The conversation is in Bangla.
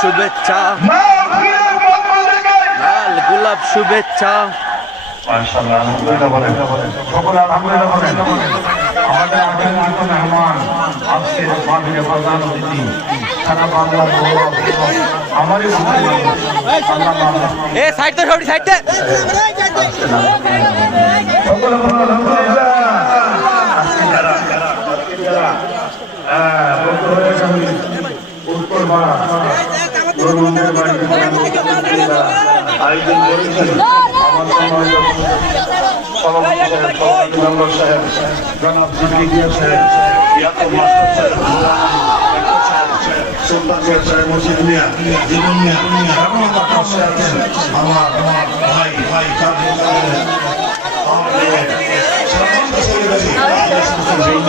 শুভেচ্ছা, লাল গোলাপ শুভেচ্ছা। মাশাআল্লাহ, আলহামদুলিল্লাহ বলেন, সকলে আলহামদুলিল্লাহ বলেন। আমাদের আগত মেহমান, আজকের মাহফিলে প্রধান অতিথি, সারা বাংলার গৌরব, আমারই এ সাইড তো সরি সাইড দে। সকলে বলেন আলহামদুলিল্লাহ। আজকে যারা বলতে হয়েছে আমি উত্তর পাড়া প্রধানমন্ত্রীর বাড়িতে আয়োজন করেছেন আমার সভাপতি সাহেব, সভাপতি মেম্বার সাহেব, জনাব সিদ্দিকিয়া সাহেব, ইয়াকুব মাস্টার সাহেব, সুলতান সাহেব, মসজিদ মিয়া, জীবন মিয়া, এবং আমার পাশে আছেন আমার ভাই কাদের, আমাদের